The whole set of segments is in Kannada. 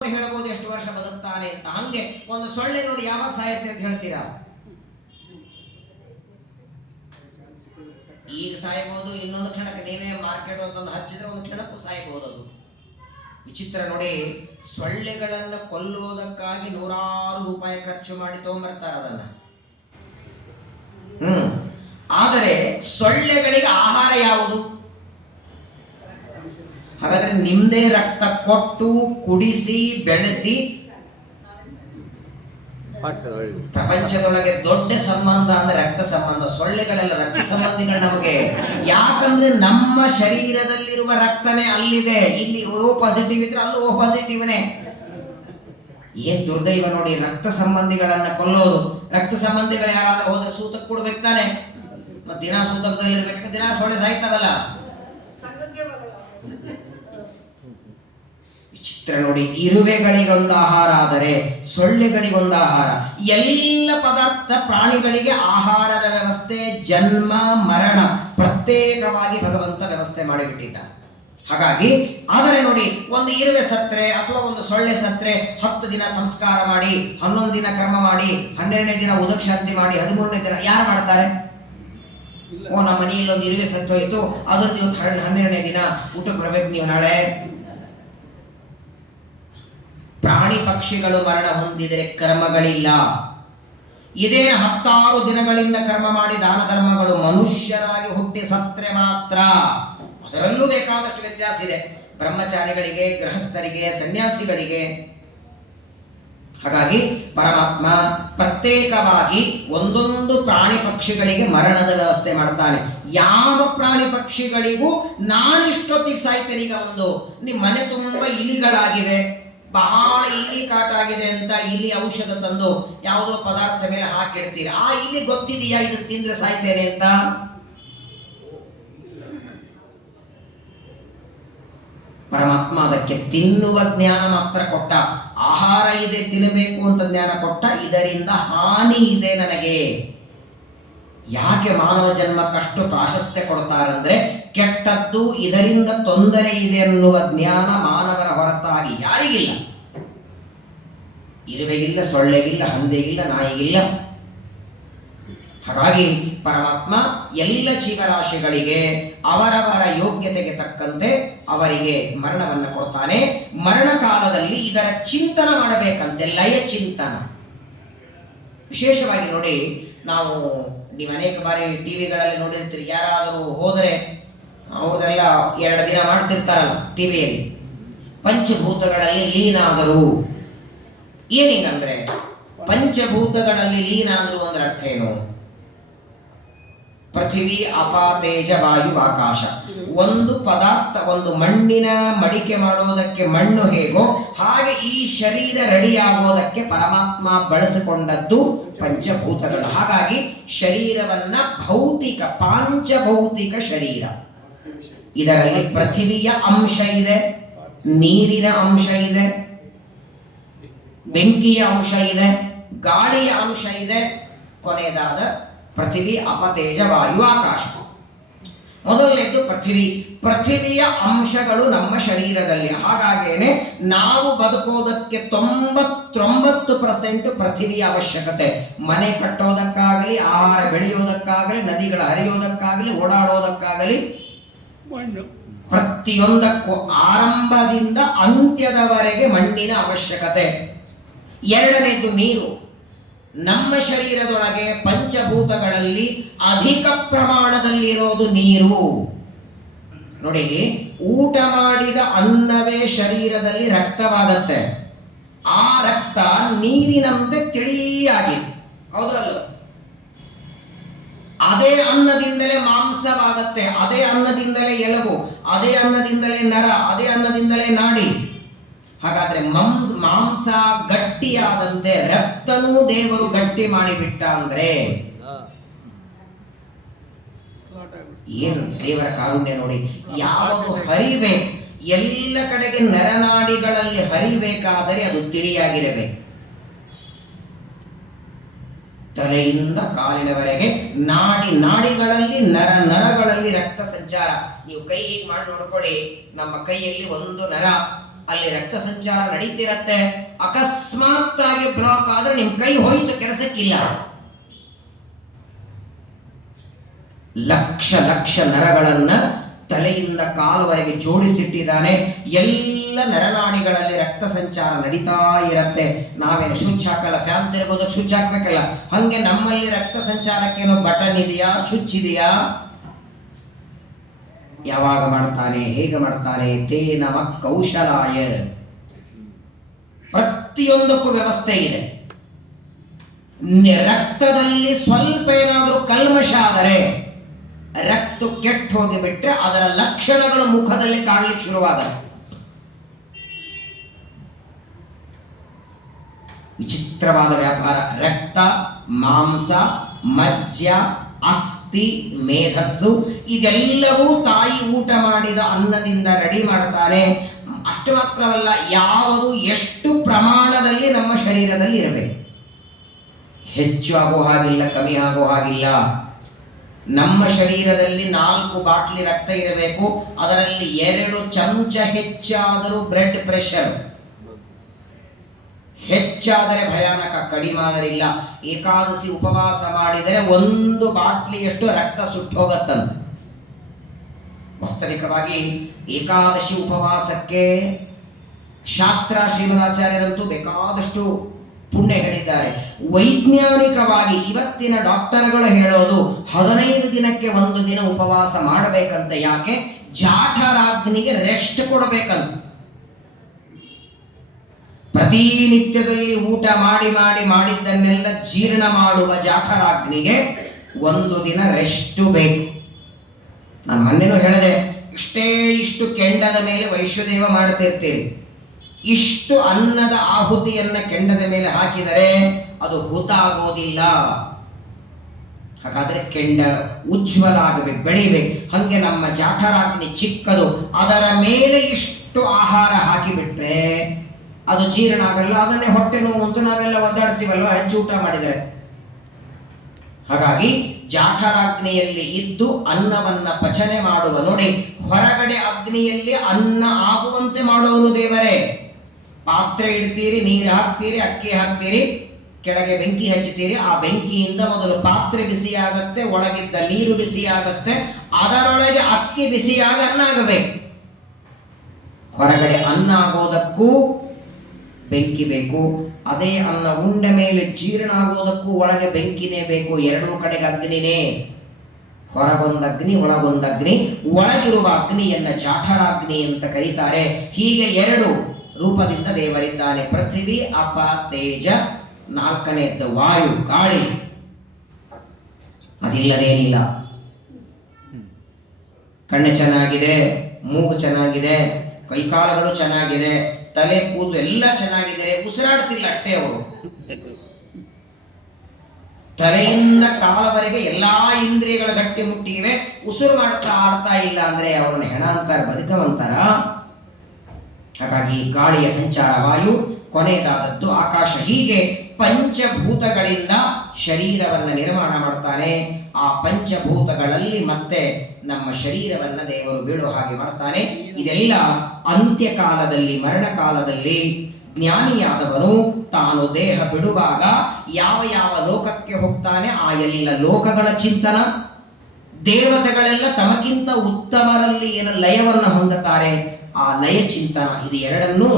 ಹೇಳ್ಬೋದು ಎಷ್ಟು ವರ್ಷ ಬದುಕ್ತಾನೆ ಅಂತ. ಹಂಗೆ ಒಂದು ಸೊಳ್ಳೆ ನೋಡಿ ಯಾವಾಗ ಸಾಯುತ್ತೆ ಅಂತ ಹೇಳ್ತೀರಾ? ಈಗ ಸಾಯಬಹುದು, ಇನ್ನೊಂದು ಕ್ಷಣಕ್ಕೆ ನೀವೇ ಮಾರ್ಕೆಟ್ ಅಂತಂದು ಹಚ್ಚಿದ್ರೆ ಒಂದು ಕ್ಷಣಕ್ಕೂ ಸಾಯಬಹುದು. ಅದು ವಿಚಿತ್ರ ನೋಡಿ. ಸೊಳ್ಳೆಗಳನ್ನ ಕೊಲ್ಲುವುದಕ್ಕಾಗಿ ನೂರಾರು ರೂಪಾಯಿ ಖರ್ಚು ಮಾಡಿ ತಗೊಂಡ್ಬರ್ತಾರೆ ಅದನ್ನ. ಆದರೆ ಸೊಳ್ಳೆಗಳಿಗೆ ಆಹಾರ ಯಾವುದು? ಹಾಗಾದ್ರೆ ನಿಮ್ದೇ ರಕ್ತ ಕೊಟ್ಟು ಕುಡಿಸಿ ಬೆಳೆಸಿ ಪ್ರಪಂಚದೊಳಗೆ ದೊಡ್ಡ ಸಂಬಂಧ ಅಂದ್ರೆ ರಕ್ತ ಸಂಬಂಧ. ಸೊಳ್ಳೆಗಳೆಲ್ಲ ರಕ್ತ ಸಂಬಂಧಿಗಳು ನಮಗೆ. ಯಾಕಂದ್ರೆ ನಮ್ಮ ಶರೀರದಲ್ಲಿರುವ ರಕ್ತನೇ ಅಲ್ಲಿದೆ. ಇಲ್ಲಿ ಓ ಪಾಸಿಟಿವ್ ಇದ್ರೆ ಅಲ್ಲೂ ಓ ಪಾಸಿಟಿವ್ನೇ. ಏನ್ ದುರ್ದೈವ ನೋಡಿ, ರಕ್ತ ಸಂಬಂಧಿಗಳನ್ನ ಕೊಲ್ಲೋದು. ರಕ್ತ ಸಂಬಂಧಿಗಳು ಯಾರಾದ್ರೂ ಹೋದ್ರೆ ಸೂತಕ್ ಕೊಡ್ಬೇಕು ತಾನೆ, ಮತ್ತೆ ದಿನ ಸೂತಕದಲ್ಲಿ ಇರ್ಬೇಕು, ದಿನ ಸೊಳ್ಳೆ ಸಾಯ್ತಾವಲ್ಲ. ವಿಚಿತ್ರ ನೋಡಿ. ಇರುವೆಗಳಿಗೊಂದು ಆಹಾರ ಆದರೆ ಸೊಳ್ಳೆಗಳಿಗೊಂದು ಆಹಾರ. ಎಲ್ಲ ಪದಾರ್ಥ ಪ್ರಾಣಿಗಳಿಗೆ ಆಹಾರದ ವ್ಯವಸ್ಥೆ, ಜನ್ಮ ಮರಣ ಪ್ರತ್ಯೇಕವಾಗಿ ಭಗವಂತ ವ್ಯವಸ್ಥೆ ಮಾಡಿಬಿಟ್ಟಿದ್ದ. ಹಾಗಾಗಿ ಆದರೆ ನೋಡಿ, ಒಂದು ಇರುವೆ ಸತ್ರೆ ಅಥವಾ ಒಂದು ಸೊಳ್ಳೆ ಸತ್ರೆ 10 ದಿನ ಸಂಸ್ಕಾರ ಮಾಡಿ, 11 ದಿನ ಕರ್ಮ ಮಾಡಿ, 12ನೇ ದಿನ ಉದಕ ಶಾಂತಿ ಮಾಡಿ, 13ನೇ ದಿನ ಯಾರು ಮಾಡ್ತಾರೆ? ಓ ನಮ್ಮ ಮನೆಯಲ್ಲಿ ಒಂದು ಇರುವೆ ಸತ್ತೋಯ್ತು, ಅದನ್ನು ನೀವು 12ನೇ ದಿನ ಊಟಕ್ಕೆ ಬರ್ಬೇಕು ನೀವು ನಾಳೆ. ಪ್ರಾಣಿ ಪಕ್ಷಿಗಳು ಮರಣ ಹೊಂದಿದರೆ ಕರ್ಮಗಳಿಲ್ಲ. ಇದೇ 16 ದಿನಗಳಿಂದ ಕರ್ಮ ಮಾಡಿ ದಾನ ಧರ್ಮಗಳು. ಮನುಷ್ಯರಾಗಿ ಹುಟ್ಟಿ ಸತ್ರೆ ಮಾತ್ರ. ಅದರಲ್ಲೂ ಬೇಕಾದಷ್ಟು ವ್ಯತ್ಯಾಸ ಇದೆ ಬ್ರಹ್ಮಚಾರಿಗಳಿಗೆ, ಗೃಹಸ್ಥರಿಗೆ, ಸನ್ಯಾಸಿಗಳಿಗೆ. ಹಾಗಾಗಿ ಪರಮಾತ್ಮ ಪ್ರತ್ಯೇಕವಾಗಿ ಒಂದೊಂದು ಪ್ರಾಣಿ ಪಕ್ಷಿಗಳಿಗೆ ಮರಣದ ವ್ಯವಸ್ಥೆ ಮಾಡ್ತಾನೆ. ಯಾವ ಪ್ರಾಣಿ ಪಕ್ಷಿಗಳಿಗೂ ನಾನು ಇಷ್ಟೊತ್ತಿಗೆ ಸಾಯ್ತೇನೆ. ಈಗ ಒಂದು ನಿಮ್ಮ ಮನೆ ತುಂಬ ಇಲಿಗಳಾಗಿವೆ, ಬಹಳ ಇಲಿ ಕಾಟ ಆಗಿದೆ ಅಂತ ಇಲಿ ಔಷಧ ತಂದು ಯಾವುದೋ ಪದಾರ್ಥ ಮೇಲೆ ಹಾಕಿಡ್ತೀರಿ. ಆ ಇಲಿ ಗೊತ್ತಿದೆಯಾ ಇದು ತಿಂದ್ರೆ ಸಾಯ್ತೇನೆ ಅಂತ? ಪರಮಾತ್ಮ ಅದಕ್ಕೆ ತಿನ್ನುವ ಜ್ಞಾನ ಮಾತ್ರ ಕೊಟ್ಟ. ಆಹಾರ ಇದೆ, ತಿನ್ನಬೇಕು ಅಂತ ಜ್ಞಾನ ಕೊಟ್ಟ. ಇದರಿಂದ ಹಾನಿ ಇದೆ ನನಗೆ. ಯಾಕೆ ಮಾನವ ಜನ್ಮಕ್ಕಷ್ಟು ಪ್ರಾಶಸ್ತ್ಯ ಕೊಡ್ತಾರಂದ್ರೆ, ಕೆಟ್ಟದ್ದು ಇದರಿಂದ ತೊಂದರೆ ಇದೆ ಅನ್ನುವ ಜ್ಞಾನ ಮಾನವರ ಹೊರತಾಗಿ ಯಾರಿಗಿಲ್ಲ. ಇರುವೆಗಿಲ್ಲ, ಸೊಳ್ಳೆಗಿಲ್ಲ, ಹಂದೆಗಿಲ್ಲ, ನಾಯಿಗಿಲ್ಲ. ಹಾಗಾಗಿ ಪರಮಾತ್ಮ ಎಲ್ಲ ಜೀವರಾಶಿಗಳಿಗೆ ಅವರವರ ಯೋಗ್ಯತೆಗೆ ತಕ್ಕಂತೆ ಅವರಿಗೆ ಮರಣವನ್ನು ಕೊಡ್ತಾನೆ. ಮರಣ ಕಾಲದಲ್ಲಿ ಇದರ ಚಿಂತನ ಮಾಡಬೇಕಂತೆ, ಲಯ ಚಿಂತನ. ವಿಶೇಷವಾಗಿ ನೋಡಿ, ನೀವು ಅನೇಕ ಬಾರಿ ಟಿವಿಗಳಲ್ಲಿ ನೋಡಿರ್ತೀರಿ. ಯಾರಾದರೂ ಹೋದರೆ ಅವ್ರದೆಲ್ಲ 2 ದಿನ ಮಾಡ್ತಿರ್ತಾರಲ್ಲ ಟಿವಿಯಲ್ಲಿ, ಪಂಚಭೂತಗಳಲ್ಲಿ ಲೀನಾದರು. ಏನಿಂಗಂದ್ರೆ ಪಂಚಭೂತಗಳಲ್ಲಿ ಲೀನಾದರು ಅಂದ್ರೆ ಅರ್ಥ ಏನು? ಪೃಥ್ವಿ, ಅಪ, ತೇಜ, ವಾಯು, ಆಕಾಶ. ಒಂದು ಪದಾರ್ಥ, ಒಂದು ಮಣ್ಣಿನ ಮಡಿಕೆ ಮಾಡೋದಕ್ಕೆ ಮಣ್ಣು ಹೇಗೋ ಹಾಗೆ ಈ ಶರೀರ ರೆಡಿಯಾಗೋದಕ್ಕೆ ಪರಮಾತ್ಮ ಬಳಸಿಕೊಂಡದ್ದು ಪಂಚಭೂತಗಳು. ಹಾಗಾಗಿ ಶರೀರವನ್ನ ಭೌತಿಕ, ಪಾಂಚಭೌತಿಕ ಶರೀರ. ಇದರಲ್ಲಿ ಪೃಥ್ವಿಯ ಅಂಶ ಇದೆ, ನೀರಿನ ಅಂಶ ಇದೆ, ಬೆಂಕಿಯ ಅಂಶ ಇದೆ, ಗಾಳಿಯ ಅಂಶ ಇದೆ, ಕೊನೆಯದಾದ ಪೃಥ್ವಿ, ಅಪ, ತೇಜ, ವಾಯು, ಆಕಾಶ. ಮೊದಲನೇದು ಪೃಥ್ವಿ. ಪೃಥ್ವಿಯ ಅಂಶಗಳು ನಮ್ಮ ಶರೀರದಲ್ಲಿ. ಹಾಗಾಗೇನೆ ನಾವು ಬದುಕೋದಕ್ಕೆ 99% ಪೃಥ್ವಿಯ ಅವಶ್ಯಕತೆ. ಮನೆ ಕಟ್ಟೋದಕ್ಕಾಗಲಿ, ಆಹಾರ ಬೆಳೆಯೋದಕ್ಕಾಗಲಿ, ನದಿಗಳ ಹರಿಯೋದಕ್ಕಾಗಲಿ, ಓಡಾಡೋದಕ್ಕಾಗಲಿ, ಪ್ರತಿಯೊಂದಕ್ಕೂ ಆರಂಭದಿಂದ ಅಂತ್ಯದವರೆಗೆ ಮಣ್ಣಿನ ಅವಶ್ಯಕತೆ. ಎರಡನೇದು ನೀರು. ನಮ್ಮ ಶರೀರದೊಳಗೆ ಪಂಚಭೂತಗಳಲ್ಲಿ ಅಧಿಕ ಪ್ರಮಾಣದಲ್ಲಿರೋದು ನೀರು. ನೋಡಿ, ಊಟ ಮಾಡಿದ ಅನ್ನವೇ ಶರೀರದಲ್ಲಿ ರಕ್ತವಾಗತ್ತೆ. ಆ ರಕ್ತ ನೀರಿನಂತೆ ತಿಳಿಯಾಗಿ, ಹೌದಲ್ಲ? ಅದೇ ಅನ್ನದಿಂದಲೇ ಮಾಂಸವಾಗತ್ತೆ, ಅದೇ ಅನ್ನದಿಂದಲೇ ಎಲುಬು, ಅದೇ ಅನ್ನದಿಂದಲೇ ನರ, ಅದೇ ಅನ್ನದಿಂದಲೇ ನಾಡಿ. ಹಾಗಾದ್ರೆ ಮಾಂಸ ಗಟ್ಟಿಯಾದಂತೆ ರಕ್ತನೂ ದೇವರು ಗಟ್ಟಿ ಮಾಡಿಬಿಟ್ಟ ಅಂದ್ರೆ ಏನು ದೇವರ ಕಾರುಣ್ಯ ನೋಡಿ. ಯಾವುದು ಹರಿವೆ, ಎಲ್ಲ ಕಡೆಗೆ ನರನಾಡಿಗಳಲ್ಲಿ ಹರಿಬೇಕಾದರೆ ಅದು ತಿಳಿಯಾಗಿರಬೇಕು. ತಲೆಯಿಂದ ಕಾಲಿನವರೆಗೆ ನಾಡಿಗಳಲ್ಲಿ ನರಗಳಲ್ಲಿ ರಕ್ತ ಸಂಚಾರ. ನೀವು ಕೈ ಹೀಗೆ ಮಾಡಿ ನೋಡ್ಕೊಳ್ಳಿ, ನಮ್ಮ ಕೈಯಲ್ಲಿ ಒಂದು ನರ ಅಲ್ಲಿ ರಕ್ತ ಸಂಚಾರ ನಡೀತಿರತ್ತೆ. ಅಕಸ್ಮಾತ್ ಆಗಿ ಬ್ಲಾಕ್ ಆದ್ರೆ ನಿಮ್ ಕೈ ಹೋಯ್ತು, ಕೆಲಸಕ್ಕಿಲ್ಲ. ಲಕ್ಷ ಲಕ್ಷ ನರಗಳನ್ನ ತಲೆಯಿಂದ ಕಾಲುವರೆಗೆ ಜೋಡಿಸಿಟ್ಟಿದ್ದಾನೆ. ಎಲ್ಲ ನರನಾಡಿಗಳಲ್ಲಿ ರಕ್ತ ಸಂಚಾರ ನಡೀತಾ ಇರತ್ತೆ. ನಾವೇನು ಸ್ವಿಚ್ ಹಾಕಲ್ಲ, ಫ್ಯಾನ್ ತಿರುಗೋದಕ್ಕೆ ಸ್ವಿಚ್ ಹಾಕ್ಬೇಕಲ್ಲ, ಹಂಗೆ ನಮ್ಮಲ್ಲಿ ರಕ್ತ ಸಂಚಾರಕ್ಕೇನೋ ಬಟನ್ ಇದೆಯಾ, ಸ್ವಿಚ್ ಇದೆಯಾ? ಯಾವಾಗ ಮಾಡ್ತಾನೆ, ಹೇಗೆ ಮಾಡ್ತಾನೆ? ತೇ ನಮ ಕೌಶಲಾಯ. ಪ್ರತಿಯೊಂದಕ್ಕೂ ವ್ಯವಸ್ಥೆ ಇದೆ. ರಕ್ತದಲ್ಲಿ ಸ್ವಲ್ಪ ಏನಾದರೂ ಕಲ್ಮಶ ಆದರೆ, ರಕ್ತ ಕೆಟ್ಟು ಹೋಗಿಬಿಟ್ರೆ ಅದರ ಲಕ್ಷಣಗಳು ಮುಖದಲ್ಲಿ ಕಾಣಲಿಕ್ಕೆ ಶುರುವಾದ. ವಿಚಿತ್ರವಾದ ವ್ಯಾಪಾರ. ರಕ್ತ, ಮಾಂಸ, ಮಜ್ಜ, ಅಸ್ಥಿ, ಮೇಧಸ್ಸು ಇದೆಲ್ಲವೂ ತಾಯಿ ಊಟ ಮಾಡಿದ ಅನ್ನದಿಂದ ರೆಡಿ ಮಾಡ್ತಾರೆ. ಅಷ್ಟು ಮಾತ್ರವಲ್ಲ, ಯಾವುದು ಎಷ್ಟು ಪ್ರಮಾಣದಲ್ಲಿ ನಮ್ಮ ಶರೀರದಲ್ಲಿ ಇರಬೇಕು. ಹೆಚ್ಚು ಆಗೋ ಹಾಗಿಲ್ಲ, ಕಮ್ಮಿ ಆಗೋ ಹಾಗಿಲ್ಲ. ನಮ್ಮ ಶರೀರದಲ್ಲಿ 4 ಬಾಟ್ಲಿ ರಕ್ತ ಇರಬೇಕು. ಅದರಲ್ಲಿ 2 ಚಮಚ ಹೆಚ್ಚಾದರೂ ಬ್ಲಡ್ ಪ್ರೆಷರ್ ಹೆಚ್ಚಾದರೆ ಭಯಾನಕ, ಕಡಿಮೆ ಆದರೆ ಇಲ್ಲ. ಏಕಾದಶಿ ಉಪವಾಸ ಮಾಡಿದರೆ 1 ಬಾಟ್ಲಿಯಷ್ಟು ರಕ್ತ ಸುಟ್ಟೋಗತ್ತಂತೆ. ವಾಸ್ತವಿಕವಾಗಿ ಏಕಾದಶಿ ಉಪವಾಸಕ್ಕೆ ಶಾಸ್ತ್ರ ಶ್ರೀಮದಾಚಾರ್ಯರಂತೂ ಬೇಕಾದಷ್ಟು ಪುಣ್ಯ ಹೇಳಿದ್ದಾರೆ. ವೈಜ್ಞಾನಿಕವಾಗಿ ಇವತ್ತಿನ ಡಾಕ್ಟರ್ಗಳು ಹೇಳೋದು 15 ದಿನಕ್ಕೆ 1 ದಿನ ಉಪವಾಸ ಮಾಡಬೇಕಂತ. ಯಾಕೆ? ಜಾಠರಾಗ್ನಿಗೆ ರೆಸ್ಟ್ ಕೊಡಬೇಕಂತ. ಪ್ರತಿನಿತ್ಯದಲ್ಲಿ ಊಟ ಮಾಡಿ ಮಾಡಿ ಮಾಡಿದ್ದನ್ನೆಲ್ಲ ಜೀರ್ಣ ಮಾಡುವ ಜಾಠರಾಗ್ನಿಗೆ 1 ದಿನ ರೆಸ್ಟ್ ಬೇಕು. ನಾನು ಮೊನ್ನೆನೂ ಹೇಳಿದೆ, ಇಷ್ಟು ಕೆಂಡದ ಮೇಲೆ ವೈಶ್ವದೇವ ಮಾಡ್ತಿರ್ತೀರಿ, ಇಷ್ಟು ಅನ್ನದ ಆಹುತಿಯನ್ನ ಕೆಂಡದ ಮೇಲೆ ಹಾಕಿದರೆ ಅದು ಹುತ ಆಗೋದಿಲ್ಲ. ಹಾಗಾದ್ರೆ ಕೆಂಡ ಉಜ್ವಲ ಆಗಬೇಕು, ಬೆಳಿಬೇಕು. ಹಂಗೆ ನಮ್ಮ ಜಾಠರಾಗ್ನಿ ಚಿಕ್ಕದು, ಅದರ ಮೇಲೆ ಇಷ್ಟು ಆಹಾರ ಹಾಕಿಬಿಟ್ರೆ ಅದು ಜೀರ್ಣ ಆಗಲ್ಲ. ಅದನ್ನೇ ಹೊಟ್ಟೆ ನೋವು ಅಂತ ನಾವೆಲ್ಲ ಒದ್ದಾಡ್ತೀವಲ್ವ ಹೆಚ್ಚು ಊಟ ಮಾಡಿದರೆ. ಹಾಗಾಗಿ ಜಾಠರಾಗ್ನಿಯಲ್ಲಿ ಇದ್ದು ಅನ್ನವನ್ನ ಪಚನೆ ಮಾಡುವ. ನೋಡಿ, ಹೊರಗಡೆ ಅಗ್ನಿಯಲ್ಲಿ ಅನ್ನ ಆಗುವಂತೆ ಮಾಡೋನು ದೇವರೇ. ಪಾತ್ರೆ ಇಡ್ತೀರಿ, ನೀರು ಹಾಕ್ತೀರಿ, ಅಕ್ಕಿ ಹಾಕ್ತೀರಿ, ಕೆಳಗೆ ಬೆಂಕಿ ಹಚ್ಚುತ್ತೀರಿ. ಆ ಬೆಂಕಿಯಿಂದ ಮೊದಲು ಪಾತ್ರೆ ಬಿಸಿಯಾಗತ್ತೆ, ಒಳಗಿದ್ದ ನೀರು ಬಿಸಿಯಾಗತ್ತೆ, ಅದರೊಳಗೆ ಅಕ್ಕಿ ಬಿಸಿಯಾಗಿ ಅನ್ನ ಆಗಬೇಕು. ಹೊರಗಡೆ ಅನ್ನ ಆಗೋದಕ್ಕೂ ಬೆಂಕಿ ಬೇಕು, ಅದೇ ಅನ್ನ ಉಂಡ ಮೇಲೆ ಜೀರ್ಣ ಆಗೋದಕ್ಕೂ ಒಳಗೆ ಬೆಂಕಿನೇ ಬೇಕು. 2 ಕಡೆಗೆ ಅಗ್ನಿನೇ. ಹೊರಗೊಂದಗ್ನಿ, ಒಳಗೊಂದಗ್ನಿ. ಒಳಗಿರುವ ಅಗ್ನಿಯನ್ನ ಜಾಠರಾಗ್ನಿ ಅಂತ ಕರೀತಾರೆ. ಹೀಗೆ 2 ರೂಪದಿಂದ ದೇವರಿದ್ದಾನೆ. ಪೃಥ್ವಿ, ಅಪ, ತೇಜ. 4ನೇದ್ದು ವಾಯು, ಗಾಳಿ. ಅದಿಲ್ಲದೇನಿಲ್ಲ. ಕಣ್ಣು ಚೆನ್ನಾಗಿದೆ, ಮೂಗು ಚೆನ್ನಾಗಿದೆ, ಕೈಕಾಲುಗಳು ಚೆನ್ನಾಗಿದೆ, ತಲೆ ಕೂದಲು ಎಲ್ಲ ಚೆನ್ನಾಗಿದೆ, ಉಸಿರಾಡ್ತಿಲ್ಲ ಅಷ್ಟೇ. ಅವರು ತಲೆಯಿಂದ ಕಾಲವರೆಗೆ ಎಲ್ಲಾ ಇಂದ್ರಿಯಗಳು ಗಟ್ಟಿ ಮುಟ್ಟಿವೆ, ಉಸಿರು ಆಡ್ತಾ ಇಲ್ಲ ಅಂದ್ರೆ ಅವರನ್ನು ಹೆಣ ಅಂತಾರೆ, ಬದುಕವಂತಾರ? ಹಾಗಾಗಿ ಗಾಳಿಯ ಸಂಚಾರ ವಾಯು, ಕೊನೆಯದಾದದ್ದು ಆಕಾಶ. ಹೀಗೆ ಪಂಚಭೂತಗಳಿಂದ ಶರೀರವನ್ನು ನಿರ್ಮಾಣ ಮಾಡ್ತಾನೆ. ಆ ಪಂಚಭೂತಗಳಲ್ಲಿ ಮತ್ತೆ ನಮ್ಮ ಶರೀರವನ್ನು ದೇವರು ಬೀಳೋ ಹಾಗೆ ಮಾಡ್ತಾನೆ. ಇದೆಲ್ಲ ಅಂತ್ಯಕಾಲದಲ್ಲಿ, ಮರಣಕಾಲದಲ್ಲಿ ಜ್ಞಾನಿಯಾದವನು ತಾನು ದೇಹ ಬಿಡುವಾಗ ಯಾವ ಯಾವ ಲೋಕಕ್ಕೆ ಹೋಗ್ತಾನೆ, ಆ ಎಲ್ಲ ಲೋಕಗಳ ಚಿಂತನ. ದೇವತೆಗಳೆಲ್ಲ ತಮಗಿಂತ ಉತ್ತಮರಲ್ಲಿ ಏನು ಲಯವನ್ನು ಹೊಂದುತ್ತಾರೆ, ಆ ಲಯ ಚಿಂತನ. ಇದು 2ನ್ನೂ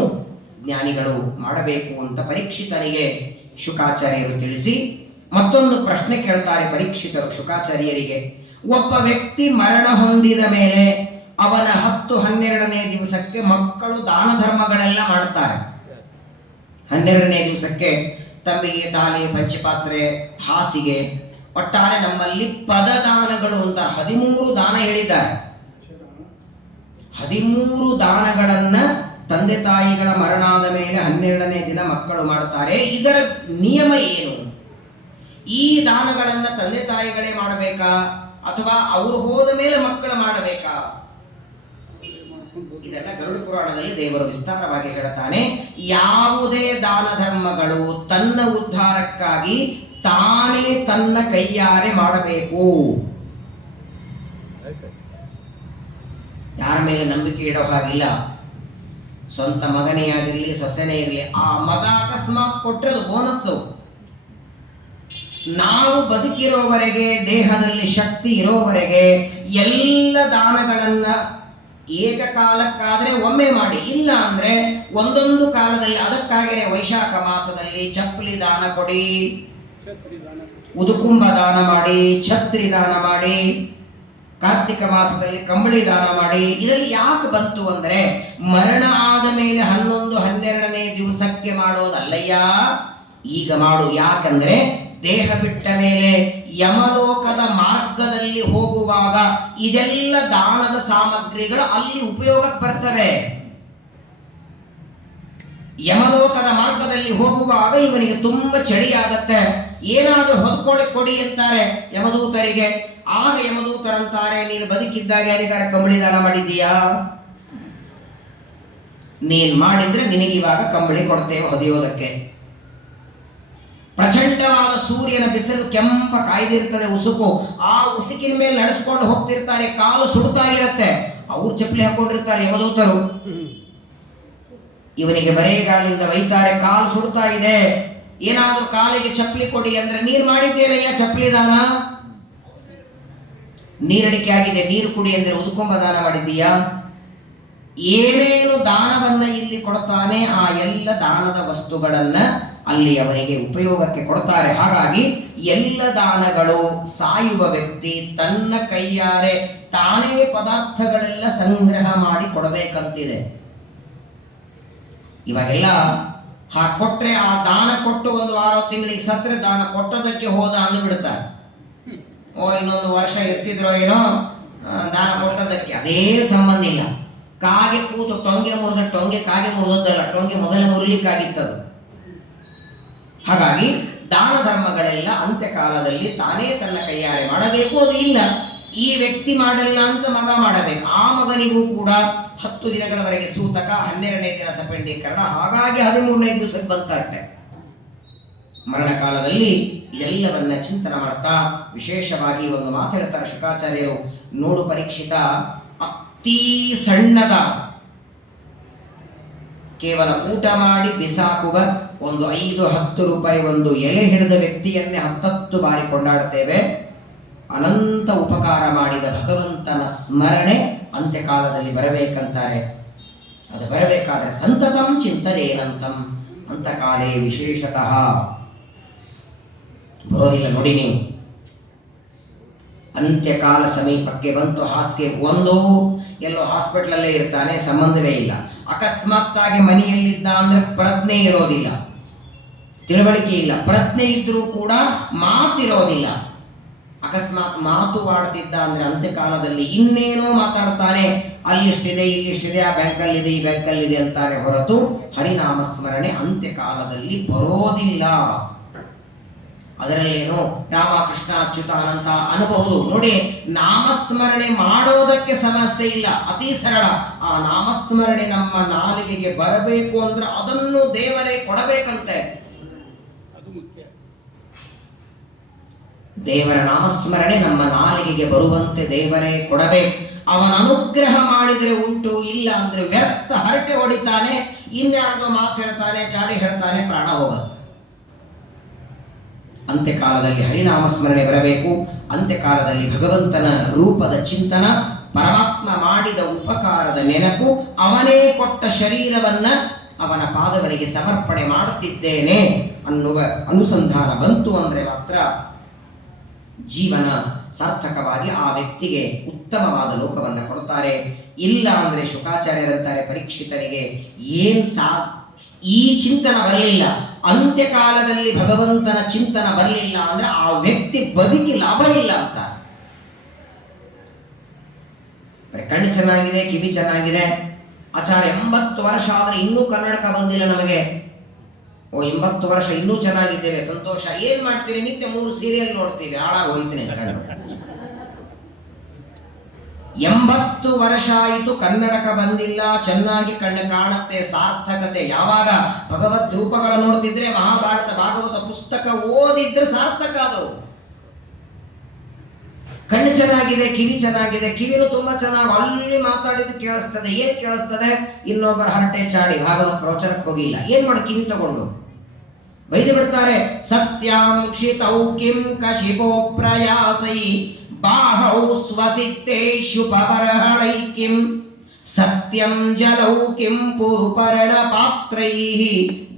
ಜ್ಞಾನಿಗಳು ಮಾಡಬೇಕು ಅಂತ ಪರೀಕ್ಷಿತನಿಗೆ ಶುಕಾಚಾರ್ಯರು ತಿಳಿಸಿ ಮತ್ತೊಂದು ಪ್ರಶ್ನೆ ಕೇಳ್ತಾರೆ ಪರೀಕ್ಷಿತರು ಶುಕಾಚಾರ್ಯರಿಗೆ. ಒಬ್ಬ ವ್ಯಕ್ತಿ ಮರಣ ಹೊಂದಿದ ಮೇಲೆ ಅವನ 10-12ನೇ ದಿವಸಕ್ಕೆ ಮಕ್ಕಳು ದಾನ ಧರ್ಮಗಳೆಲ್ಲ ಮಾಡ್ತಾರೆ. 12ನೇ ದಿವಸಕ್ಕೆ ತಂಬಿಗೆ, ತಾಲಿ, ಪಂಚಪಾತ್ರೆ, ಹಾಸಿಗೆ, ಒಟ್ಟಾರೆ ನಮ್ಮಲ್ಲಿ ಪದದಾನಗಳು ಅಂತ 13 ದಾನ ಹೇಳಿದ್ದಾರೆ. 13 ದಾನಗಳನ್ನ ತಂದೆ ತಾಯಿಗಳ ಮರಣಾದ ಮೇಲೆ 12ನೇ ದಿನ ಮಕ್ಕಳು ಮಾಡ್ತಾರೆ. ಇದರ ನಿಯಮ ಏನು? ಈ ದಾನಗಳನ್ನ ತಂದೆ ತಾಯಿಗಳೇ ಮಾಡಬೇಕಾ ಅಥವಾ ಅವರು ಹೋದ ಮೇಲೆ ಮಕ್ಕಳು ಮಾಡಬೇಕಾ? ಇದೆಲ್ಲ ಗರುಡ ಪುರಾಣದಲ್ಲಿ ದೇವರು ವಿಸ್ತಾರವಾಗಿ ಹೇಳ್ತಾನೆ. ಯಾವುದೇ ದಾನ ಧರ್ಮಗಳು ತನ್ನ ಉದ್ಧಾರಕ್ಕಾಗಿ ತಾನೇ ತನ್ನ ಕೈಯಾರೆ ಮಾಡಬೇಕು. ಯಾರ ಮೇಲೆ ನಂಬಿಕೆ ಇಡೋ ಹಾಗಿಲ್ಲ. ಸ್ವಂತ ಮಗನೇ ಆಗಿರಲಿ ಸೊಸೆನೇ ಇರಲಿ, ಆ ಮಗ ಅಕಸ್ಮಾತ್ ಕೊಟ್ಟರೆ ಅದು ಬೋನಸ್ಸು. ನಾವು ಬದುಕಿರೋವರೆಗೆ, ದೇಹದಲ್ಲಿ ಶಕ್ತಿ ಇರೋವರೆಗೆ ಎಲ್ಲ ದಾನಗಳನ್ನ ಏಕಕಾಲಕ್ಕಾದ್ರೆ ಒಮ್ಮೆ ಮಾಡಿ, ಇಲ್ಲ ಅಂದ್ರೆ ಒಂದೊಂದು ಕಾಲದಲ್ಲಿ. ಅದಕ್ಕಾಗಿಯೇ ವೈಶಾಖ ಮಾಸದಲ್ಲಿ ಚಪ್ಪಲಿ ದಾನ ಕೊಡಿ, ಉದುಕುಂಭ ದಾನ ಮಾಡಿ, ಛತ್ರಿ ದಾನ ಮಾಡಿ, ಕಾರ್ತಿಕ ಮಾಸದಲ್ಲಿ ಕಂಬಳಿ ದಾನ ಮಾಡಿ. ಇದರಲ್ಲಿ ಯಾಕೆ ಬಂತು ಅಂದ್ರೆ ಮರಣ ಆದ ಮೇಲೆ 11, 12ನೇ ದಿವಸಕ್ಕೆ ಮಾಡೋದಲ್ಲಯ್ಯ, ಈಗ ಮಾಡು. ಯಾಕಂದ್ರೆ ದೇಹ ಬಿಟ್ಟ ಮೇಲೆ ಯಮಲೋಕದ ಮಾರ್ಗದಲ್ಲಿ ಹೋಗುವಾಗ ಇದೆಲ್ಲ ದಾನದ ಸಾಮಗ್ರಿಗಳು ಅಲ್ಲಿ ಉಪಯೋಗಕ್ಕೆ ಬರ್ತವೆ. ಯಮಲೋಕದ ಮಾರ್ಗದಲ್ಲಿ ಹೋಗುವಾಗ ಇವನಿಗೆ ತುಂಬಾ ಚಳಿ ಆಗತ್ತೆ, ಏನಾದರೂ ಹೊದ್ಕೊಳ್ಳಿ ಕೊಡಿ ಅಂತಾರೆ ಯಮದೂತರಿಗೆ. ಆಗ ಯಮದೂತರಂತಾರೆ, ನೀನು ಬದುಕಿದ್ದಾಗ ಯಾರಿಗಾರ ಕಂಬಳಿ ದಾನ ಮಾಡಿದ್ದೀಯಾ? ನೀನ್ ಮಾಡಿದ್ರೆ ನಿನಗಿವಾಗ ಕಂಬಳಿ ಕೊಡ್ತೇವೆ ಹೊದಿಯೋದಕ್ಕೆ. ಪ್ರಚಂಡವಾದ ಸೂರ್ಯನ ಬಿಸಿಲು ಕೆಂಪ ಕಾಯ್ದಿರ್ತದೆ, ಉಸುಕು. ಆ ಉಸುಕಿನ ಮೇಲೆ ನಡೆಸ್ಕೊಂಡು ಹೋಗ್ತಿರ್ತಾರೆ, ಕಾಲು ಸುಡ್ತಾ ಇರತ್ತೆ. ಅವ್ರು ಚಪ್ಪಲಿ ಹಾಕೊಂಡಿರ್ತಾರೆ ಯಮದೂತರು. ಇವನಿಗೆ ಬರೇಗಾಲಿಂದ ಬೈತಾರೆ, ಕಾಲು ಸುಡ್ತಾ ಇದೆ, ಏನಾದ್ರೂ ಕಾಲಿಗೆ ಚಪ್ಪಲಿ ಕೊಡಿ ಅಂದ್ರೆ, ನೀರು ಮಾಡಿದ್ದೇನಯ್ಯ ಚಪ್ಪಲಿ ದಾನ? ನೀರಡಿಕೆ ಆಗಿದೆ, ನೀರು ಕುಡಿ ಅಂದ್ರೆ ಉದುಕೊಂಬ ದಾನ ಮಾಡಿದ್ದೀಯಾ? ಏನೇನು ದಾನವನ್ನ ಇಲ್ಲಿ ಕೊಡ್ತಾನೆ ಆ ಎಲ್ಲ ದಾನದ ವಸ್ತುಗಳನ್ನ ಅಲ್ಲಿ ಅವನಿಗೆ ಉಪಯೋಗಕ್ಕೆ ಕೊಡ್ತಾರೆ. ಹಾಗಾಗಿ ಎಲ್ಲ ದಾನಗಳು ಸಾಯುವ ವ್ಯಕ್ತಿ ತನ್ನ ಕೈಯಾರೆ ತಾನೇ ಪದಾರ್ಥಗಳೆಲ್ಲ ಸಂಗ್ರಹ ಮಾಡಿ ಕೊಡಬೇಕಂತಿದೆ. ಇವಾಗೆಲ್ಲ ಕೊಟ್ರೆ ಆ ದಾನ ಕೊಟ್ಟು 1 ವಾರ ತಿಂಗಳಿಗೆ ಸತ್ರೆ ದಾನ ಕೊಟ್ಟದಕ್ಕೆ ಹೋದ ಅಂದ್ಬಿಡ್ತಾರೆ. ಇನ್ನೊಂದು ವರ್ಷ ಇರ್ತಿದ್ರೋ ಏನೋ ದಾನ ಕೊಟ್ಟದಕ್ಕೆ. ಅದೇ ಸಂಬಂಧ ಇಲ್ಲ. ಕಾಗೆ ಕೂತು ಟೊಂಗೆ ಮುರಿದ ಟೊಂಗೆ ಕಾಗೆ ಮುರಿದದ್ದಲ್ಲ, ಟೊಂಗೆ ಮೊದಲೇ ಮುರಿಲಿಕ್ಕಾಗಿತ್ತದು. ಹಾಗಾಗಿ ದಾನ ಧರ್ಮಗಳೆಲ್ಲ ಅಂತ್ಯಕಾಲದಲ್ಲಿ ತಾನೇ ತನ್ನ ಕೈಯಾರೆ ಮಾಡಬೇಕು. ಅದು ಇಲ್ಲ ಈ ವ್ಯಕ್ತಿ ಮಾಡಲ್ಲ ಅಂತ ಮಗ ಮಾಡಬೇಕು. ಆ ಮಗನಿಗೂ ಕೂಡ 10 ದಿನಗಳವರೆಗೆ ಸೂತಕ, 12ನೇ ದಿನ ಸಪಂಡೀಕರಣ, ಹಾಗಾಗಿ 13ನೇ ದಿವಸಕ್ಕೆ ಬಂತಟ್ಟೆ. ಮರಣ ಕಾಲದಲ್ಲಿ ಇದೆಲ್ಲವನ್ನ ಚಿಂತನೆ ಮಾಡ್ತಾ ವಿಶೇಷವಾಗಿ ಒಂದು ಮಾತಾಡ್ತಾರೆ ಶುಕಾಚಾರ್ಯರು. ನೋಡು ಪರೀಕ್ಷಿತ, ಅತೀ ಸಣ್ಣದ ಕೇವಲ ಊಟ ಮಾಡಿ ಬಿಸಾಕುವ ಒಂದು 5-10 ರೂಪಾಯಿ ಒಂದು ಎಲೆ ಹಿಡಿದ ವ್ಯಕ್ತಿಯನ್ನೇ 10 ಬಾರಿ ಕೊಂಡಾಡುತ್ತೇವೆ. ಅನಂತ ಉಪಕಾರ ಮಾಡಿದ ಭಗವಂತನ ಸ್ಮರಣೆ ಅಂತ್ಯಕಾಲದಲ್ಲಿ ಬರಬೇಕಂತಾರೆ. ಅದು ಬರಬೇಕಾದ್ರೆ ಸಂತತಂ ಚಿಂತನೇನಂತಂ ಅಂತಕಾಲೇ ವಿಶೇಷತಃ ಬರೋದಿಲ್ಲ. ನೋಡಿ ನೀವು, ಅಂತ್ಯಕಾಲ ಸಮೀಪಕ್ಕೆ ಬಂತು, ಹಾಸಿಗೆ ಒಂದು ಎಲ್ಲೋ ಹಾಸ್ಪಿಟಲಲ್ಲೇ ಇರ್ತಾನೆ, ಸಂಬಂಧವೇ ಇಲ್ಲ. ಅಕಸ್ಮಾತ್ತಾಗಿ ಮನೆಯಲ್ಲಿದ್ದ ಅಂದ್ರೆ ಪ್ರಜ್ಞೆ ಇರೋದಿಲ್ಲ, ತಿಳುವಳಿಕೆ ಇಲ್ಲ. ಪ್ರಜ್ಞೆ ಇದ್ರೂ ಕೂಡ ಮಾತಿರೋದಿಲ್ಲ. ಅಕಸ್ಮಾತ್ ಮಾತು ಆಡ್ತಿದ್ದ ಅಂದ್ರೆ ಅಂತ್ಯಕಾಲದಲ್ಲಿ ಇನ್ನೇನೋ ಮಾತಾಡ್ತಾನೆ, ಅಲ್ಲಿಷ್ಟಿದೆ ಇಲ್ಲಿಷ್ಟಿದೆ, ಆ ಬ್ಯಾಂಕಲ್ಲಿದೆ ಈ ಬ್ಯಾಂಕಲ್ಲಿದೆ ಅಂತಾರೆ ಹೊರತು ಹರಿನಾಮ ಸ್ಮರಣೆ ಅಂತ್ಯಕಾಲದಲ್ಲಿ ಬರೋದಿಲ್ಲ. ಅದರಲ್ಲೇನೋ ರಾಮ ಕೃಷ್ಣ ಅಚ್ಯುತ ಅನಂತ ಅನ್ಬಹುದು. ನೋಡಿ, ನಾಮಸ್ಮರಣೆ ಮಾಡೋದಕ್ಕೆ ಸಮಸ್ಯೆ ಇಲ್ಲ, ಅತಿ ಸರಳ. ಆ ನಾಮಸ್ಮರಣೆ ನಮ್ಮ ನಾಲಿಗೆಗೆ ಬರಬೇಕು ಅಂದ್ರೆ ಅದನ್ನು ದೇವರೇ ಕೊಡಬೇಕಂತೆ. ದೇವರ ನಾಮಸ್ಮರಣೆ ನಮ್ಮ ನಾಲಿಗೆಗೆ ಬರುವಂತೆ ದೇವರೇ ಕೊಡಬೇಕು. ಅವನ ಅನುಗ್ರಹ ಮಾಡಿದರೆ ಉಂಟು, ಇಲ್ಲ ಅಂದ್ರೆ ವ್ಯರ್ಥ ಹರಟೆ ಹೊಡಿತಾನೆ, ಇನ್ಯಾರ್ದೋ ಮಾತು ಹೇಳ್ತಾನೆ, ಚಾಡಿ ಹೇಳ್ತಾನೆ, ಪ್ರಾಣ ಹೋಗುತ್ತೆ. ಅಂತ್ಯಕಾಲದಲ್ಲಿ ಹರಿನಾಮಸ್ಮರಣೆ ಬರಬೇಕು. ಅಂತ್ಯಕಾಲದಲ್ಲಿ ಭಗವಂತನ ರೂಪದ ಚಿಂತನ, ಪರಮಾತ್ಮ ಮಾಡಿದ ಉಪಕಾರದ ನೆನಪು, ಅವನೇ ಕೊಟ್ಟ ಶರೀರವನ್ನ ಅವನ ಪಾದಗಳಿಗೆ ಸಮರ್ಪಣೆ ಮಾಡುತ್ತಿದ್ದೇನೆ ಅನ್ನುವ ಅನುಸಂಧಾನ ಬಂತು ಅಂದ್ರೆ ಮಾತ್ರ ಜೀವನ ಸಾರ್ಥಕವಾಗಿ ಆ ವ್ಯಕ್ತಿಗೆ ಉತ್ತಮವಾದ ಲೋಕವನ್ನು ಕೊಡ್ತಾರೆ. ಇಲ್ಲ ಅಂದ್ರೆ ಶುಕಾಚಾರ್ಯರಂತಾರೆ ಪರೀಕ್ಷಿತರಿಗೆ, ಈ ಚಿಂತನ ಬರಲಿಲ್ಲ, ಅಂತ್ಯಕಾಲದಲ್ಲಿ ಭಗವಂತನ ಚಿಂತನ ಬರಲಿಲ್ಲ ಅಂದ್ರೆ ಆ ವ್ಯಕ್ತಿ ಬದುಕಿ ಲಾಭ ಇಲ್ಲ ಅಂತ. ಕಣ್ಣು ಚೆನ್ನಾಗಿದೆ, ಕಿವಿ ಚೆನ್ನಾಗಿದೆ, ಆಚಾರ 80 ವರ್ಷ ಆದ್ರೆ ಇನ್ನೂ ಕನ್ನಡಕ ಬಂದಿಲ್ಲ ನಮಗೆ. 80 ವರ್ಷ ಇನ್ನೂ ಚೆನ್ನಾಗಿದ್ದೇವೆ, ಸಂತೋಷ. ಏನ್ ಮಾಡ್ತೀವಿ? ನಿತ್ಯ 3 ಸೀರಿಯಲ್ ನೋಡ್ತೀವಿ, ಹಾಳಾಗಿ ಹೋಯ್ತೀನಿ. 80 ವರ್ಷ ಆಯಿತು, ಕನ್ನಡಕ ಬಂದಿಲ್ಲ, ಚೆನ್ನಾಗಿ ಕಣ್ಣು ಕಾಣುತ್ತೆ, ಸಾರ್ಥಕತೆ. ಯಾವಾಗ ಭಗವದ್ ರೂಪಗಳ ನೋಡ್ತಿದ್ರೆ, ಮಹಾಭಾರತ ಭಾಗವತ ಪುಸ್ತಕ ಓದಿದ್ರೆ ಸಾರ್ಥಕ ಅದು. ಕಣ್ಣು ಚೆನ್ನಾಗಿದೆ, ಕಿವಿ ಚೆನ್ನಾಗಿದೆ, ಕಿವಿನೂ ತುಂಬಾ ಚೆನ್ನಾಗಿ ಅಲ್ಲಿ ಮಾತಾಡಿದ್ದು ಕೇಳಿಸ್ತದೆ. ಏನ್ ಕೇಳಿಸ್ತದೆ? ಇನ್ನೊಬ್ಬರ ಹರಟೆ ಚಾಡಿ ಭಾಗವತ್ ಪ್ರವಚನಕ್ಕೆ ಹೋಗಿಲ್ಲ, ಏನ್ ಮಾಡಿ ಕಿವಿ ತಗೊಂಡು ಬೈದು ಬಿಡ್ತಾರೆ. ಸತ್ಯಾಂಕ್ಷಿತೌ ಕಿಂ ಕಶಿಪೋ ಪ್ರಯಾಸೈ ಬಾಹೌ ಸ್ವಸಿತ್ತೇಷು ಪವರ್ಹಣೈ ಕಿಂ ಸತ್ಯಂ ಜಲೌ ಕಿಂ ಪುರುಪರ್ಣ ಪಾತ್ರೈ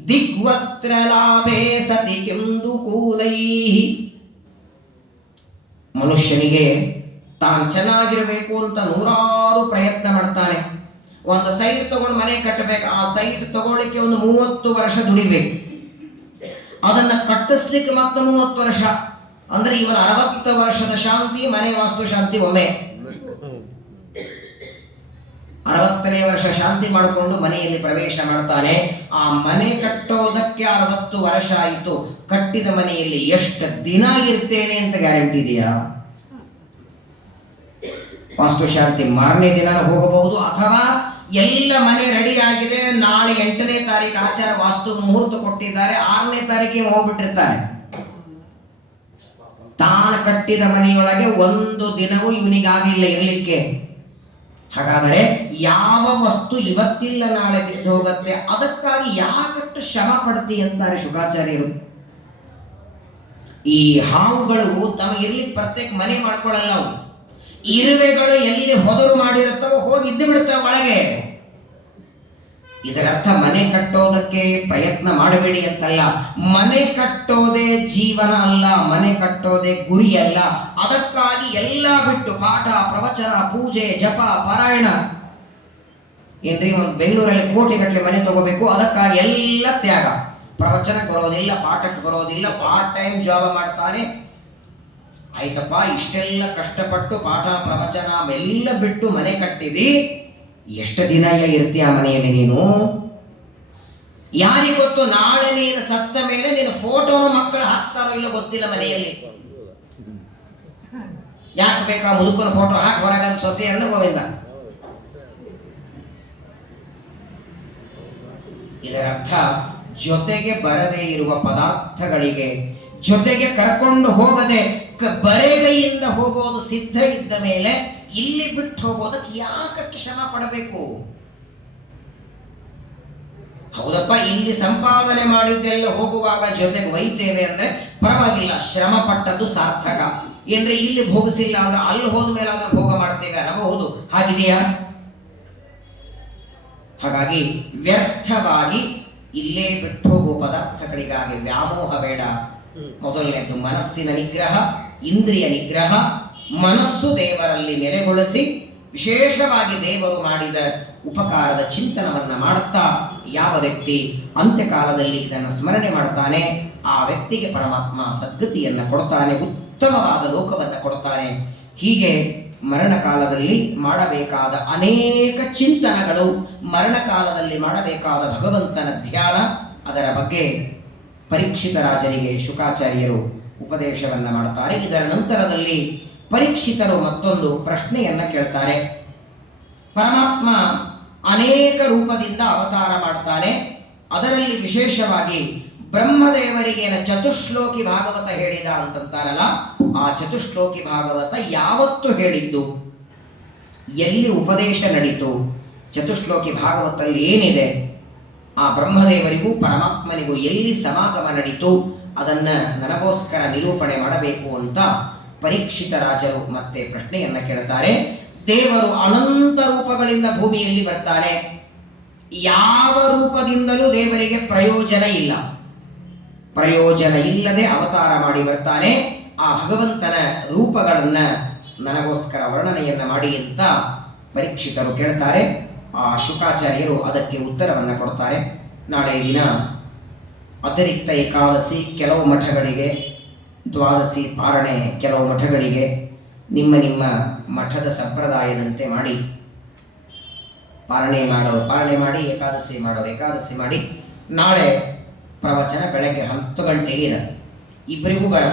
ದಿಗ್ವಸ್ತ್ರಲಾಭೇ ಸತಿ ಕಿಂ ದುಕೂಲೈ. ಮನುಷ್ಯನಿಗೆ ತಾನು ಚೆನ್ನಾಗಿರಬೇಕು ಅಂತ ನೂರಾರು ಪ್ರಯತ್ನ ಮಾಡ್ತಾನೆ. ಒಂದು ಸೈಟ್ ತಗೊಂಡು ಮನೆ ಕಟ್ಟಬೇಕು, ಆ ಸೈಟ್ ತಗೊಳ್ಳಿಕ್ಕೆ ಒಂದು 30 ವರ್ಷ ದುಡಿಬೇಕು. ಅದನ್ನ ಕಟ್ಟಿಸ್ಲಿಕ್ಕೆ ಮತ್ತೆ 30 ವರ್ಷ, ಅಂದ್ರೆ ಇವನ 60 ವರ್ಷದ ಶಾಂತಿ, ಮನೆ ವಾಸ್ತು ಶಾಂತಿ ಒಮ್ಮೆ. 60ನೇ ವರ್ಷ ಶಾಂತಿ ಮಾಡಿಕೊಂಡು ಮನೆಯಲ್ಲಿ ಪ್ರವೇಶ ಮಾಡ್ತಾನೆ. ಆ ಮನೆ ಕಟ್ಟೋದಕ್ಕೆ 60 ವರ್ಷ ಆಯಿತು. ಕಟ್ಟಿದ ಮನೆಯಲ್ಲಿ ಎಷ್ಟು ದಿನ ಇರ್ತೇನೆ ಅಂತ ಗ್ಯಾರಂಟಿ ಇದೆಯಾ? ವಾಸ್ತು ಶಾಂತಿ ಮಾರನೇ ದಿನ ಹೋಗಬಹುದು, ಅಥವಾ ಎಲ್ಲ ಮನೆ ರೆಡಿ ಆಗಿದೆ, ನಾಳೆ 8ನೇ ತಾರೀಕು ಆಚಾರ ವಾಸ್ತು ಮುಹೂರ್ತ ಕೊಟ್ಟಿದ್ದಾರೆ, 6ನೇ ತಾರೀಕಿಗೆ ಹೋಗ್ಬಿಟ್ಟಿರ್ತಾರೆ. ತಾನು ಕಟ್ಟಿದ ಮನೆಯೊಳಗೆ ಒಂದು ದಿನವೂ ಇವನಿಗಾಗಿಲ್ಲ ಇರಲಿಕ್ಕೆ. ಹಾಗಾದರೆ ಯಾವ ವಸ್ತು ಇವತ್ತಿಲ್ಲ ನಾಳೆ ಬಿದ್ದು ಹೋಗುತ್ತೆ, ಅದಕ್ಕಾಗಿ ಯಾಕಷ್ಟು ಶ್ರಮ ಪಡ್ತಿ ಅಂತಾರೆ ಶುಕಾಚಾರ್ಯರು. ಈ ಹಾವುಗಳು ತಮಗಿರ್ಲಿಕ್ಕೆ ಪ್ರತ್ಯೇಕ ಮನೆ ಮಾಡ್ಕೊಳ್ಳಲ್ಲ. ಅವು ಇರುವೆಗಳು ಎಲ್ಲಿ ಹೊದರು ಮಾಡಿರುತ್ತವೋ ಹೋಗಿ ಇದ್ದು ಬಿಡ್ತಾವ ಒಳಗೆ. ಇದರರ್ಥ ಮನೆ ಕಟ್ಟೋದಕ್ಕೆ ಪ್ರಯತ್ನ ಮಾಡಬೇಡಿ ಅಂತಲ್ಲ. ಮನೆ ಕಟ್ಟೋದೇ ಜೀವನ ಅಲ್ಲ, ಮನೆ ಕಟ್ಟೋದೇ ಗುರಿ ಅಲ್ಲ. ಅದಕ್ಕಾಗಿ ಎಲ್ಲ ಬಿಟ್ಟು ಪಾಠ ಪ್ರವಚನ ಪೂಜೆ ಜಪ ಪಾರಾಯಣ, ಏನ್ರಿ ಒಂದು ಬೆಂಗಳೂರಲ್ಲಿ ಕೋಟಿಗಟ್ಟಲೆ ಮನೆ ತಗೋಬೇಕು, ಅದಕ್ಕಾಗಿ ಎಲ್ಲ ತ್ಯಾಗ. ಪ್ರವಚನಕ್ಕೆ ಬರೋದಿಲ್ಲ, ಪಾಠಕ್ಕೆ ಬರೋದಿಲ್ಲ, ಪಾರ್ಟ್ ಟೈಮ್ ಜಾಬ್ ಮಾಡ್ತಾನೆ. ಆಯ್ತಪ್ಪ, ಇಷ್ಟೆಲ್ಲ ಕಷ್ಟಪಟ್ಟು ಪಾಠ ಪ್ರವಚನ ಎಲ್ಲ ಬಿಟ್ಟು ಮನೆ ಕಟ್ಟಿದಿ, ಎಷ್ಟು ದಿನ ಎಲ್ಲ ಇರ್ತೀಯ ಆ ಮನೆಯಲ್ಲಿ ನೀನು? ಯಾರಿಗೊತ್ತು ನಾಳೆ ನೀನು ಸತ್ತ ಮೇಲೆ ನೀನು ಫೋಟೋನ ಮಕ್ಕಳು ಹಾಕ್ತಾರೋ ಇಲ್ಲೋ ಗೊತ್ತಿಲ್ಲ ಮನೆಯಲ್ಲಿ. ಯಾಕೆ ಬೇಕಾ ಮುದುಕನ ಫೋಟೋ ಹಾಕಿ ಹೊರಗ ಸೊಸೆಯನ್ನು ಗೋವಿಂದ. ಇದರರ್ಥ ಜೊತೆಗೆ ಬರದೇ ಇರುವ ಪದಾರ್ಥಗಳಿಗೆ ಜೊತೆಗೆ ಕರ್ಕೊಂಡು ಹೋಗದೆ ಬರೆಗೈಯಿಂದ ಹೋಗೋದು ಸಿದ್ಧ ಇದ್ದ ಮೇಲೆ ಇಲ್ಲಿ ಬಿಟ್ಟು ಹೋಗೋದಕ್ಕೆ ಯಾಕಷ್ಟು ಶ್ರಮ ಪಡಬೇಕು? ಹೌದಪ್ಪ, ಇಲ್ಲಿ ಸಂಪಾದನೆ ಮಾಡಿದ್ದೆಲ್ಲ ಹೋಗುವಾಗ ಜೊತೆಗೆ ಒಯ್ತೇವೆ ಅಂದ್ರೆ ಪರವಾಗಿಲ್ಲ, ಶ್ರಮ ಪಟ್ಟದ್ದು ಸಾರ್ಥಕ. ಏನ್ರೆ ಇಲ್ಲಿ ಭೋಗಿಸಿಲ್ಲ ಅಂದ್ರೆ ಅಲ್ಲಿ ಹೋದ್ಮೇಲೆ ಅಂದ್ರೆ ಭೋಗ ಮಾಡ್ತೇವೆ ಅನ್ನಬಹುದು. ಹಾಗಿದೆಯಾ? ಹಾಗಾಗಿ ವ್ಯರ್ಥವಾಗಿ ಇಲ್ಲೇ ಬಿಟ್ಟು ಹೋಗುವ ಪದಾರ್ಥಗಳಿಗಾಗಿ ವ್ಯಾಮೋಹ ಬೇಡ. ಮೊದಲನೇದು ಮನಸ್ಸಿನ ನಿಗ್ರಹ, ಇಂದ್ರಿಯ ನಿಗ್ರಹ. ಮನಸ್ಸು ದೇವರಲ್ಲಿ ನೆಲೆಗೊಳಿಸಿ ವಿಶೇಷವಾಗಿ ದೇವರು ಮಾಡಿದ ಉಪಕಾರದ ಚಿಂತನವನ್ನ ಮಾಡುತ್ತಾ ಯಾವ ವ್ಯಕ್ತಿ ಅಂತ್ಯಕಾಲದಲ್ಲಿ ಇದನ್ನು ಸ್ಮರಣೆ ಮಾಡ್ತಾನೆ, ಆ ವ್ಯಕ್ತಿಗೆ ಪರಮಾತ್ಮ ಸದ್ಗತಿಯನ್ನ ಕೊಡ್ತಾನೆ, ಉತ್ತಮವಾದ ಲೋಕವನ್ನು ಕೊಡ್ತಾನೆ. ಹೀಗೆ ಮರಣಕಾಲದಲ್ಲಿ ಮಾಡಬೇಕಾದ ಅನೇಕ ಚಿಂತನಗಳು, ಮರಣಕಾಲದಲ್ಲಿ ಮಾಡಬೇಕಾದ ಭಗವಂತನ ಧ್ಯಾನ, ಅದರ ಬಗ್ಗೆ ಪರೀಕ್ಷಿತ ರಾಜರಿಗೆ ಶುಕಾಚಾರ್ಯರು ಉಪದೇಶವನ್ನ ಮಾಡುತ್ತಾರೆ. ಇದರ ನಂತರದಲ್ಲಿ ಪರೀಕ್ಷಿತರು ಮತ್ತೊಂದು ಪ್ರಶ್ನೆಯನ್ನ ಕೇಳ್ತಾರೆ. ಪರಮಾತ್ಮ ಅನೇಕ ರೂಪದಿಂದ ಅವತಾರ ಮಾಡ್ತಾನೆ. ಅದರಲ್ಲಿ ವಿಶೇಷವಾಗಿ ಬ್ರಹ್ಮದೇವರಿಗೆ ಚತುಶ್ಲೋಕಿ ಭಾಗವತ ಹೇಳಿದ ಅಂತಂತಾರಲ್ಲ, ಆ ಚತುಶ್ಲೋಕಿ ಭಾಗವತ ಯಾವತ್ತು ಹೇಳಿದ್ದು, ಎಲ್ಲಿ ಉಪದೇಶ ನಡೀತು, ಚತುಶ್ಲೋಕಿ ಭಾಗವತದಲ್ಲಿ ಏನಿದೆ, ಆ ಬ್ರಹ್ಮದೇವರಿಗೂ ಪರಮಾತ್ಮನಿಗೂ ಎಲ್ಲಿ ಸಮಾಗಮ ನಡೀತು, ಅದನ್ನ ನನಗೋಸ್ಕರ ನಿರೂಪಣೆ ಮಾಡಬೇಕು ಅಂತ ಪರೀಕ್ಷಿತ ರಾಜರು ಮತ್ತೆ ಪ್ರಶ್ನೆಯನ್ನ ಕೇಳ್ತಾರೆ. ದೇವರು ಅನಂತ ರೂಪಗಳಿಂದ ಭೂಮಿಯಲ್ಲಿ ಬರ್ತಾನೆ. ಯಾವ ರೂಪದಿಂದಲೂ ದೇವರಿಗೆ ಪ್ರಯೋಜನ ಇಲ್ಲ. ಪ್ರಯೋಜನ ಇಲ್ಲದೆ ಅವತಾರ ಮಾಡಿ ಬರ್ತಾನೆ. ಆ ಭಗವಂತನ ರೂಪಗಳನ್ನ ನನಗೋಸ್ಕರ ವರ್ಣನೆಯನ್ನ ಮಾಡಿ ಅಂತ ಪರೀಕ್ಷಿತರು ಕೇಳ್ತಾರೆ. ಆ ಶುಕಾಚಾರ್ಯರು ಅದಕ್ಕೆ ಉತ್ತರವನ್ನ ಕೊಡ್ತಾರೆ. ನಾಳೆ ದಿನ ಅತಿರಿಕ್ತ ಏಕಾದಶಿ ಕೆಲವು ಮಠಗಳಿಗೆ, ದ್ವಾದಶಿ ಪಾರಣೆ ಕೆಲವು ಮಠಗಳಿಗೆ, ನಿಮ್ಮ ನಿಮ್ಮ ಮಠದ ಸಂಪ್ರದಾಯದಂತೆ ಮಾಡಿ, ಪಾರಣೆ ಮಾಡೋರು ಪಾರಣೆ ಮಾಡಿ, ಏಕಾದಶಿ ಮಾಡೋರು ಏಕಾದಶಿ ಮಾಡಿ. ನಾಳೆ ಪ್ರವಚನ ಬೆಳಗ್ಗೆ 10 ಗಂಟೆಗೆ ಇದೆ. ಇಬ್ಬರಿಗೂ ಬರ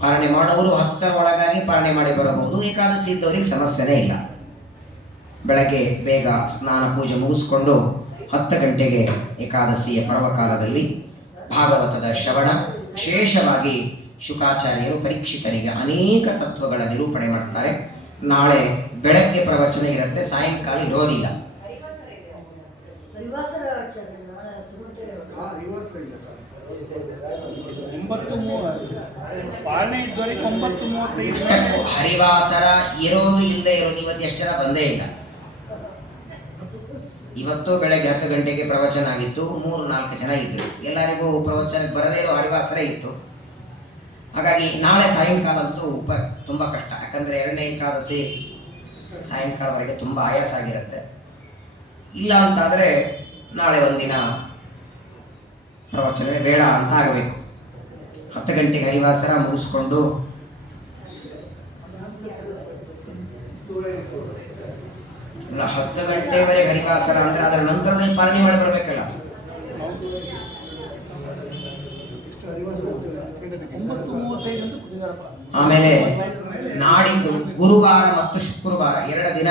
ಪಾರಣೆ ಮಾಡೋರು 10ರ ಒಳಗಾಗಿ ಪಾರಣೆ ಮಾಡಿ ಬರಬಹುದು. ಏಕಾದಶಿ ಇದ್ದವರಿಗೆ ಸಮಸ್ಯೆನೇ ಇಲ್ಲ. ಬೆಳಗ್ಗೆ ಬೇಗ ಸ್ನಾನ ಪೂಜೆ ಮುಗಿಸ್ಕೊಂಡು 10 ಗಂಟೆಗೆ ಏಕಾದಶಿಯ ಪರ್ವಕಾಲದಲ್ಲಿ ಭಾಗವತದ ಶ್ರವಣ, ವಿಶೇಷವಾಗಿ ಶುಕಾಚಾರ್ಯರು ಪರೀಕ್ಷಿತರಿಗೆ ಅನೇಕ ತತ್ವಗಳ ನಿರೂಪಣೆ ಮಾಡ್ತಾರೆ. ನಾಳೆ ಬೆಳಗ್ಗೆ ಪ್ರವಚನ ಇರುತ್ತೆ, ಸಾಯಂಕಾಲ ಇರೋದಿಲ್ಲ. ಹರಿವಾಸರ ಇರೋದು ಇಲ್ಲದೆ ಇರೋದು ಇವತ್ತು ಎಷ್ಟು ಜನ ಬಂದೇ ಇಲ್ಲ. ಇವತ್ತು ಬೆಳಗ್ಗೆ 10 ಗಂಟೆಗೆ ಪ್ರವಚನ ಆಗಿತ್ತು, 3-4 ಜನ ಇದ್ರು. ಎಲ್ಲರಿಗೂ ಪ್ರವಚನಕ್ಕೆ ಬರದೇ ಇರೋ ಹರಿವಾಸರ ಇತ್ತು. ಹಾಗಾಗಿ ನಾಳೆ ಸಾಯಂಕಾಲ ಅಂತೂ ತುಂಬ ಕಷ್ಟ. ಯಾಕಂದರೆ 2ನೇ ಏಕಾದಶಿ ಸಾಯಂಕಾಲವರೆಗೆ ತುಂಬ ಆಯಾಸ ಆಗಿರುತ್ತೆ. ಇಲ್ಲ ಅಂತಾದರೆ ನಾಳೆ ಒಂದಿನ ಪ್ರವಚನವೇ ಬೇಡ ಅಂತ ಆಗಬೇಕು. 10 ಗಂಟೆಗೆ ಹರಿವಾಸರ ಮುಗಿಸ್ಕೊಂಡು ಇಲ್ಲ 10 ಗಂಟೆವರೆಗೆ ಹರಿವಾಸರ ಅಂದರೆ ಅದರ ನಂತರದಲ್ಲಿ ಪಾಲನೆ ಮಾಡಿ ಬರಬೇಕಲ್ಲ. ಆಮೇಲೆ ನಾಡಿದ್ದು ಗುರುವಾರ ಮತ್ತು ಶುಕ್ರವಾರ 2 ದಿನ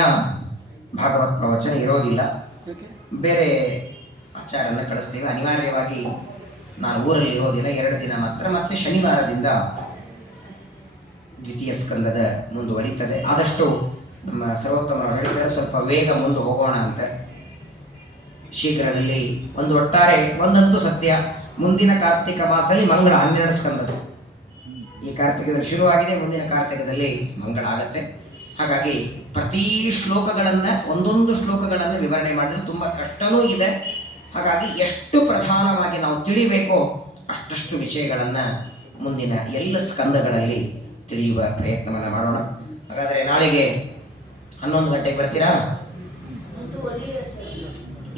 ಭಾಗವತ್ ಪ್ರವಚನ ಇರೋದಿಲ್ಲ. ಬೇರೆ ಆಚಾರ್ಯರನ್ನ ಕಳಿಸ್ತೇವೆ. ಅನಿವಾರ್ಯವಾಗಿ ನಾನು ಊರಲ್ಲಿ ಇರೋದಿಲ್ಲ, 2 ದಿನ ಮಾತ್ರ. ಮತ್ತೆ ಶನಿವಾರದಿಂದ ದ್ವಿತೀಯ ಸ್ಕಂದದ ಮುಂದುವರಿತದೆ. ಆದಷ್ಟು ನಮ್ಮ ಸರ್ವೋತ್ತಮ ಹೇಳಿದರೆ ಸ್ವಲ್ಪ ವೇಗ ಮುಂದೆ ಹೋಗೋಣ ಅಂತ. ಶೀಘ್ರದಲ್ಲಿ ಒಟ್ಟಾರೆ ಒಂದಂತೂ ಸತ್ಯ, ಮುಂದಿನ ಕಾರ್ತಿಕ ಮಾಸದಲ್ಲಿ ಮಂಗಳ 12 ಸ್ಕಂದದ. ಈ ಕಾರ್ತಿಕದಲ್ಲಿ ಶುರುವಾಗಿದೆ, ಮುಂದಿನ ಕಾರ್ತಿಕದಲ್ಲಿ ಮಂಗಳ ಆಗತ್ತೆ. ಹಾಗಾಗಿ ಪ್ರತಿ ಶ್ಲೋಕಗಳನ್ನು ಒಂದೊಂದು ಶ್ಲೋಕಗಳನ್ನು ವಿವರಣೆ ಮಾಡಿದ್ರೆ ತುಂಬ ಕಷ್ಟವೂ ಇದೆ. ಹಾಗಾಗಿ ಎಷ್ಟು ಪ್ರಧಾನವಾಗಿ ನಾವು ತಿಳಿಬೇಕೋ ಅಷ್ಟಷ್ಟು ವಿಷಯಗಳನ್ನು ಮುಂದಿನ ಎಲ್ಲ ಸ್ಕಂದಗಳಲ್ಲಿ ತಿಳಿಯುವ ಪ್ರಯತ್ನವನ್ನು ಮಾಡೋಣ. ಹಾಗಾದರೆ ನಾಳೆಗೆ 11 ಗಂಟೆಗೆ ಬರ್ತೀರಾ?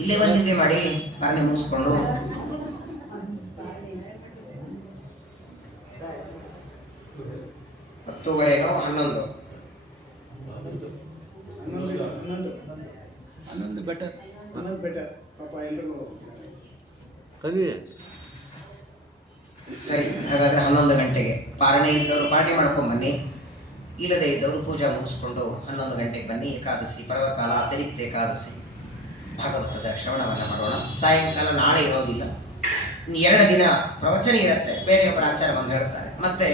ಇಲ್ಲೇ ಬಂದಿದ್ದೆ ಮಾಡಿ ಪಾಲನೆ ಮುಗಿಸ್ಕೊಂಡು. 10:30 11 ಬೆಟರ್ ಪಾಪ ಎಲ್ರಿಗೂ ಸರಿ. ಹಾಗಾದರೆ 11 ಗಂಟೆಗೆ ಪಾರಣೆ ಇದ್ದವರು ಪಾರ್ಟಿ ಮಾಡ್ಕೊಂಡು ಬನ್ನಿ, ಇಲ್ಲದೇ ಇದ್ದವರು ಪೂಜಾ ಮುಗಿಸ್ಕೊಂಡು 11 ಗಂಟೆಗೆ ಬನ್ನಿ. ಏಕಾದಶಿ ಪರ್ವಕಾಲ, ಅತಿರಿಕ್ತ ಏಕಾದಶಿ ಭಾಗವತದ ಶ್ರವಣವನ್ನು ಮಾಡೋಣ. ಸಾಯಂಕಾಲ ನಾಳೆ ಇರೋದಿಲ್ಲ, 2 ದಿನ ಪ್ರವಚನ ಇರುತ್ತೆ. ಬೇರೆಯೊಬ್ಬರ ಆಚಾರ ಬಂದು ಹೇಳ್ತಾರೆ. ಮತ್ತೆ